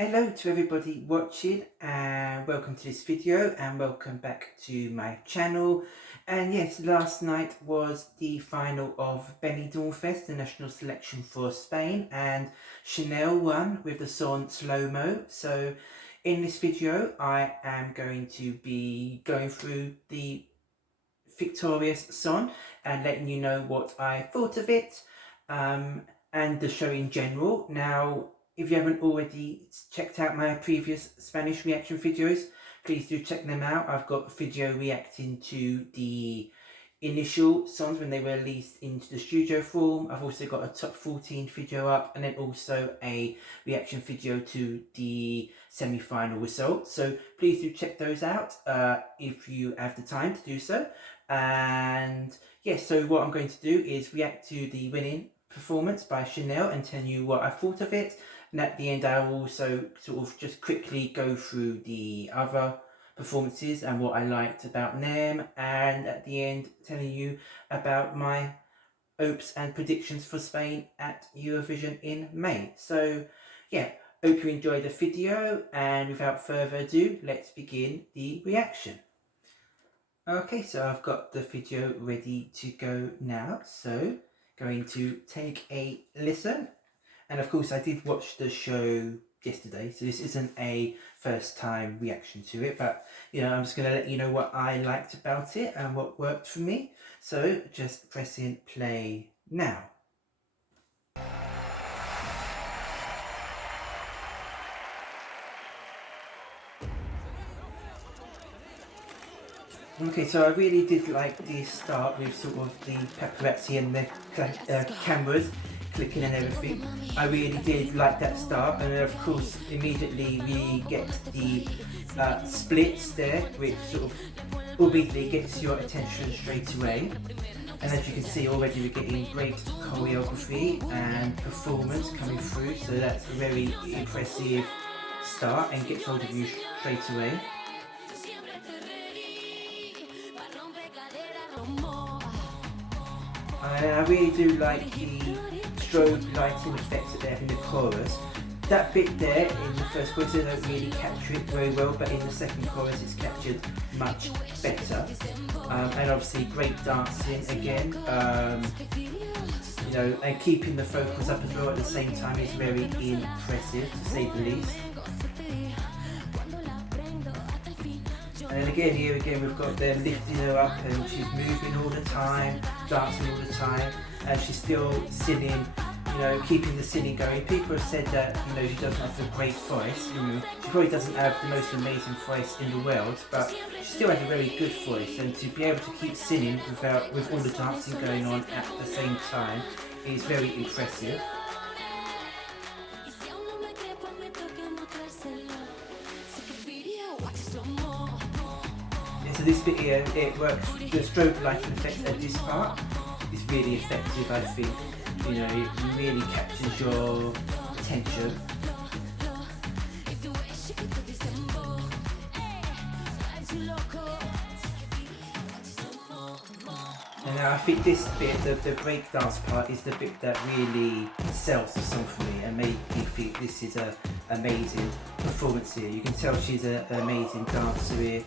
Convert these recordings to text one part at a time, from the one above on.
Hello to everybody watching and welcome to this video and welcome back to my channel. And yes, last night was the final of Benidorm Fest, the national selection for Spain, and Chanel won with the song SloMo. So in this video I am going to be going through the victorious song and letting you know what I thought of it and the show in general. Now, if you haven't already checked out my previous Spanish reaction videos, please do check them out. I've got a video reacting to the initial songs when they were released into the studio form. I've also got a top 14 video up and then also a reaction video to the semi-final results. So please do check those out if you have the time to do so. And yes, so what I'm going to do is react to the winning performance by Chanel and tell you what I thought of it. And at the end I will also sort of just quickly go through the other performances and what I liked about them, and at the end telling you about my hopes and predictions for Spain at Eurovision in May. So yeah, hope you enjoyed the video, and without further ado, let's begin the reaction. Okay, so I've got the video ready to go now, so going to take a listen. And of course I did watch the show yesterday, so this isn't a first time reaction to it, but you know, I'm just going to let you know what I liked about it and what worked for me. So just pressing play now. Okay, so I really did like the start with sort of the paparazzi and the cameras clicking and everything. I really did like that start, and then of course immediately we get the splits there, which sort of obviously gets your attention straight away. And as you can see already, we're getting great choreography and performance coming through, so that's a very impressive start and gets hold of you straight away. And I really do like the strobe lighting effects that they have in the chorus. That bit there in the first chorus, they don't really capture it very well, but in the second chorus it's captured much better. And obviously great dancing again, you know, and keeping the focus up as well at the same time is very impressive, to say the least. And then again, here again, we've got them lifting her up and she's moving all the time, dancing all the time, and she's still singing, you know, keeping the singing going. People have said that, you know, she doesn't have a great voice. You know, she probably doesn't have the most amazing voice in the world, but she still has a very good voice, and to be able to keep singing with all the dancing going on at the same time is very impressive. So this bit here, it works, the strobe lighting effect at this part is really effective, I think. You know, it really captures your attention. And I think this bit, the breakdance part, is the bit that really sells the song for me and made me think this is an amazing performance here. You can tell she's an amazing dancer here.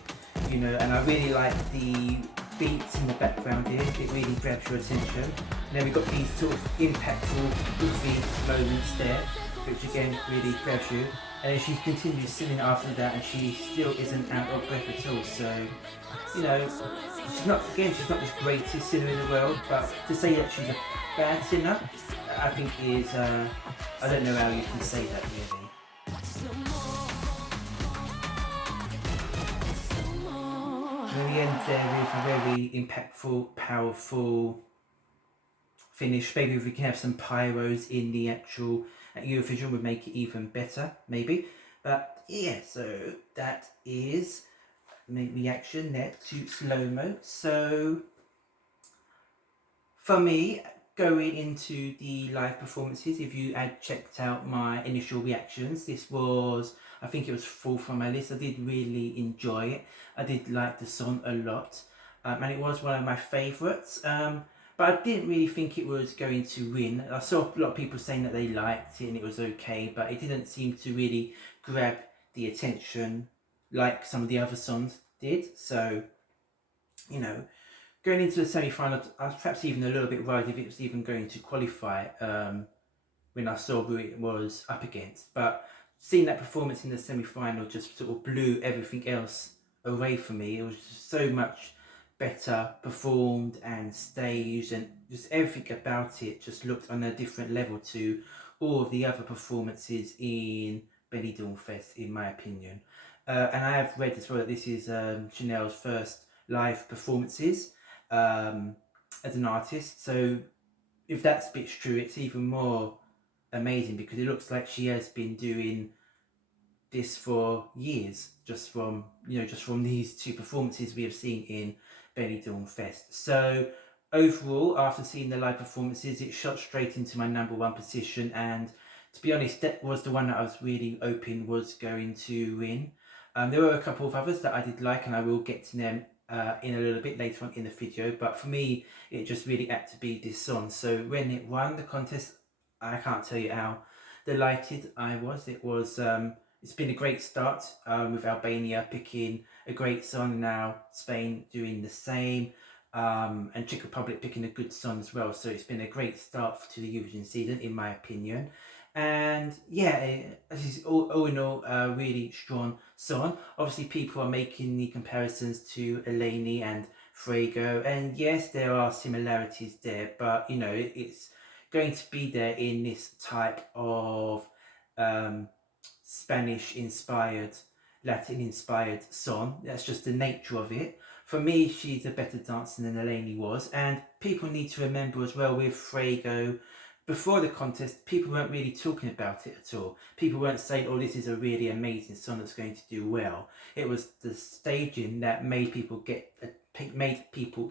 You know, and I really like the beats in the background here, it really grabs your attention. And then we've got these sort of impactful, goofy moments there, which again really grabs you. And then she continues singing after that and she still isn't out of breath at all. So, you know, she's not the greatest singer in the world, but to say that she's a bad singer, I think is, I don't know how you can say that really. And in the end there is a very impactful, powerful finish. Maybe if we can have some pyros in the actual Eurovision would make it even better, maybe. But yeah, so that is my reaction there to SloMo. So for me, going into the live performances, if you had checked out my initial reactions, this was, I think it was fourth on my list. I did really enjoy it. I did like the song a lot, and it was one of my favourites. but I didn't really think it was going to win. I saw a lot of people saying that they liked it and it was okay, but it didn't seem to really grab the attention like some of the other songs did. So, you know, going into the semi-final, I was perhaps even a little bit worried if it was even going to qualify when I saw who it was up against. But seeing that performance in the semi-final just sort of blew everything else away from me. It was just so much better performed and staged, and just everything about it just looked on a different level to all of the other performances in Benidorm Fest, in my opinion. And I have read as well that this is Chanel's first live performances as an artist. So if that's a bit true, it's even more amazing because it looks like she has been doing this for years, just from these two performances we have seen in Benidorm Fest. So overall, after seeing the live performances, it shot straight into my number one position, and to be honest, that was the one that I was really hoping was going to win. There were a couple of others that I did like, and I will get to them in a little bit later on in the video, but for me, it just really had to be this song. So when it won the contest, I can't tell you how delighted I was. It's been a great start with Albania picking a great song, now Spain doing the same, and Czech Republic picking a good song as well. So it's been a great start to the Eurovision season, in my opinion. And yeah, this is all in all a really strong song. Obviously, people are making the comparisons to Eleni and Frego, and yes, there are similarities there, but you know, it's going to be there in this type of Spanish inspired, Latin inspired song. That's just the nature of it. For me, she's a better dancer than Eleni was, and people need to remember as well with Frego, before the contest, people weren't really talking about it at all. People weren't saying, oh, this is a really amazing song that's going to do well. It was the staging that made people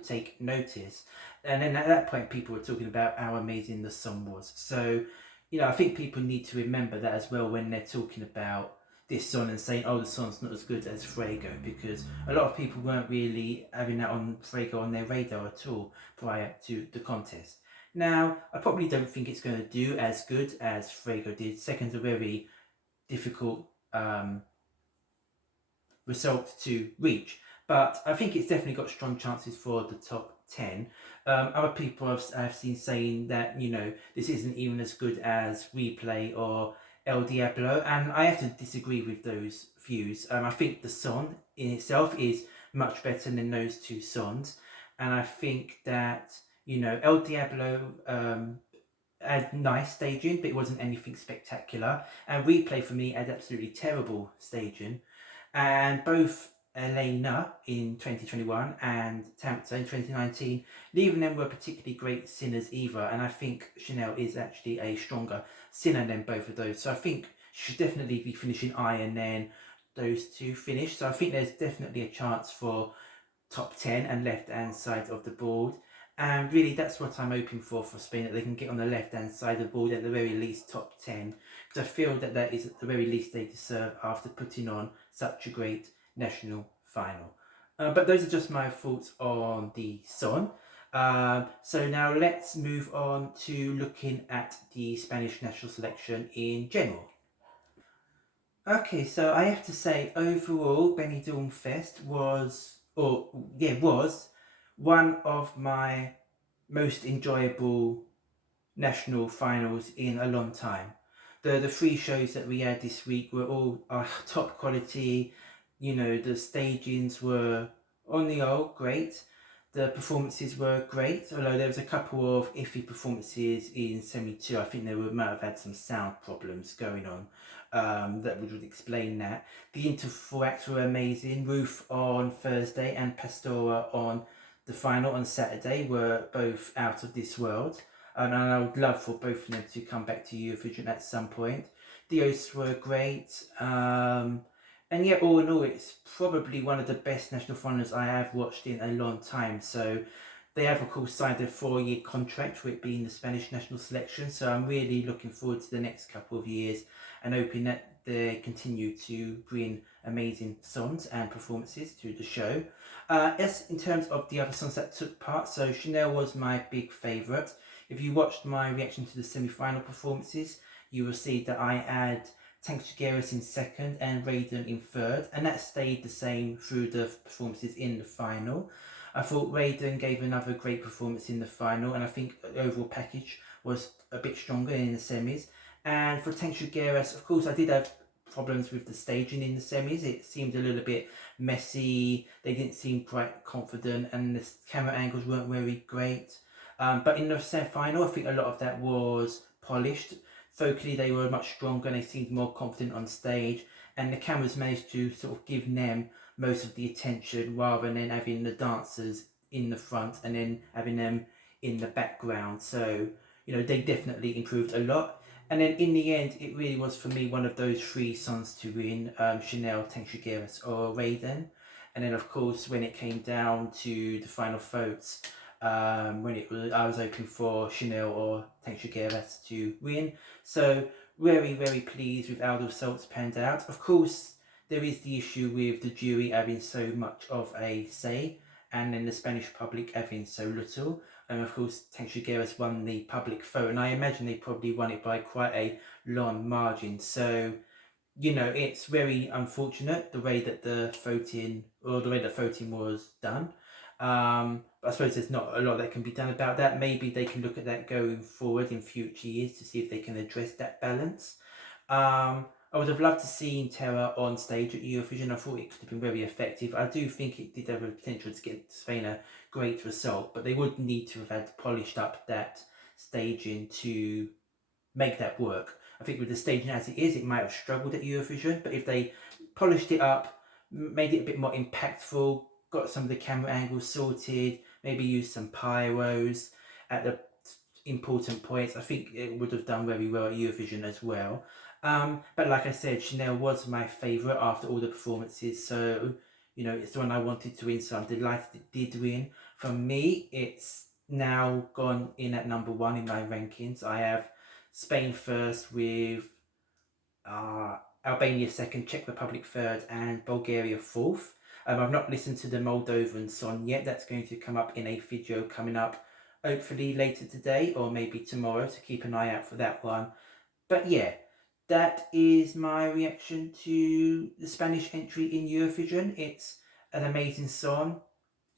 take notice. And then at that point, people were talking about how amazing the song was. So, you know, I think people need to remember that as well when they're talking about this song and saying, oh, the song's not as good as Frego, because a lot of people weren't really having that on Frego on their radar at all prior to the contest. Now, I probably don't think it's going to do as good as Frego did. Second's a very difficult result to reach, but I think it's definitely got strong chances for the top 10. Other people I've seen saying that, you know, this isn't even as good as Replay or El Diablo, and I have to disagree with those views. I think the song in itself is much better than those two songs, and I think that, you know, El Diablo had nice staging, but it wasn't anything spectacular. And Replay for me had absolutely terrible staging. And both Elena in 2021 and Tamta in 2019, neither of them were particularly great singers either. And I think Chanel is actually a stronger singer than both of those. So I think she should definitely be finishing high and then those two finish. So I think there's definitely a chance for top 10 and left hand side of the board. And really, that's what I'm hoping for Spain, that they can get on the left hand side of the board, at the very least top 10, because I feel that that is at the very least they deserve after putting on such a great national final. But those are just my thoughts on the song. So now let's move on to looking at the Spanish national selection in general. Okay, so I have to say, overall, Benidorm Fest was one of my most enjoyable national finals in a long time. The three shows that we had this week were all top quality. You know, the stagings were on the whole great. The performances were great, although there was a couple of iffy performances in semi 2. I think might have had some sound problems going on that would explain that. The interval acts were amazing. Ruth on Thursday and Pastora on the final on Saturday were both out of this world. And I would love for both of them to come back to Eurovision at some point. The hosts were great. And yet, all in all, it's probably one of the best national finals I have watched in a long time. So they have, of course, signed a 4-year contract for it being the Spanish national selection. So I'm really looking forward to the next couple of years and hoping that they continue to bring amazing songs and performances to the show. As in terms of the other songs that took part, so Chanel was my big favourite. If you watched my reaction to the semi-final performances, you will see that I had Tank Shigeris in second and Raiden in third, and that stayed the same through the performances in the final. I thought Raiden gave another great performance in the final, and I think the overall package was a bit stronger in the semis. And for Tank Shigeris, of course, I did have problems with the staging in the semis. It seemed a little bit messy. They didn't seem quite confident, and the camera angles weren't very great. But in the semi-final, I think a lot of that was polished. Vocally, they were much stronger and they seemed more confident on stage. And the cameras managed to sort of give them most of the attention rather than having the dancers in the front and then having them in the background. So, you know, they definitely improved a lot. And then in the end, it really was for me one of those three songs to win, Chanel, Tank Shigeris or Raiden. And then of course, when it came down to the final votes, when it was, I was hoping for Chanel or Tank Shigeris to win. So very, very pleased with how the results panned out. Of course, there is the issue with the jury having so much of a say and then the Spanish public having so little. And of course, Tank Shigeris won the public vote, and I imagine they probably won it by quite a long margin. So, you know, it's very unfortunate the way that the voting was done. But I suppose there's not a lot that can be done about that. Maybe they can look at that going forward in future years to see if they can address that balance. I would have loved to see Terra on stage at Eurovision. I thought it could have been very effective. I do think it did have a potential to get Spain a great result, but they would need to have had polished up that staging to make that work. I think with the staging as it is, it might have struggled at Eurovision, but if they polished it up, made it a bit more impactful, got some of the camera angles sorted, maybe used some pyros at the important points, I think it would have done very well at Eurovision as well. But like I said, Chanel was my favourite after all the performances, so you know it's the one I wanted to win, so I'm delighted it did win. For me, it's now gone in at number one in my rankings. I have Spain first with Albania second, Czech Republic third, and Bulgaria fourth. I've not listened to the Moldovan song yet. That's going to come up in a video coming up hopefully later today or maybe tomorrow, so keep an eye out for that one. But yeah, that is my reaction to the Spanish entry in Eurovision. It's an amazing song.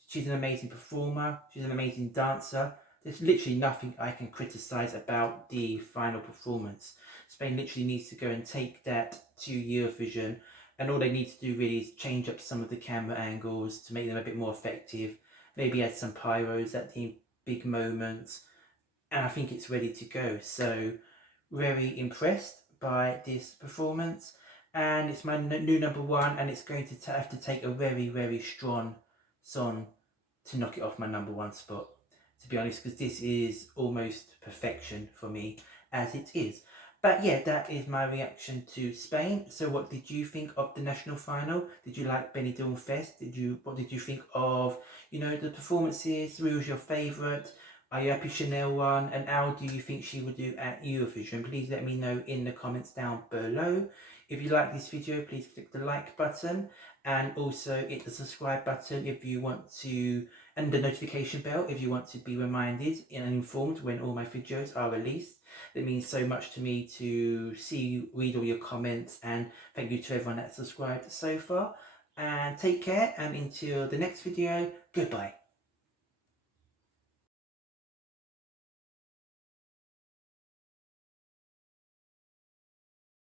She's an amazing performer. She's an amazing dancer. There's literally nothing I can criticise about the final performance. Spain literally needs to go and take that to Eurovision, and all they need to do really is change up some of the camera angles to make them a bit more effective. Maybe add some pyros at the big moments, and I think it's ready to go. So very impressed by this performance, and it's my new number one, and it's going to have to take a very, very strong song to knock it off my number one spot, to be honest, because this is almost perfection for me as it is. But yeah, that is my reaction to Spain. So what did you think of the national final? Did you like Benidorm Fest? What did you think of, you know, the performances? Who was your favourite? Are you happy Chanel won? And how do you think she will do at Eurovision? Please let me know in the comments down below. If you like this video, please click the like button and also hit the subscribe button if you want to, and the notification bell if you want to be reminded and informed when all my videos are released. It means so much to me to read all your comments, and thank you to everyone that's subscribed so far. And take care, and until the next video, goodbye.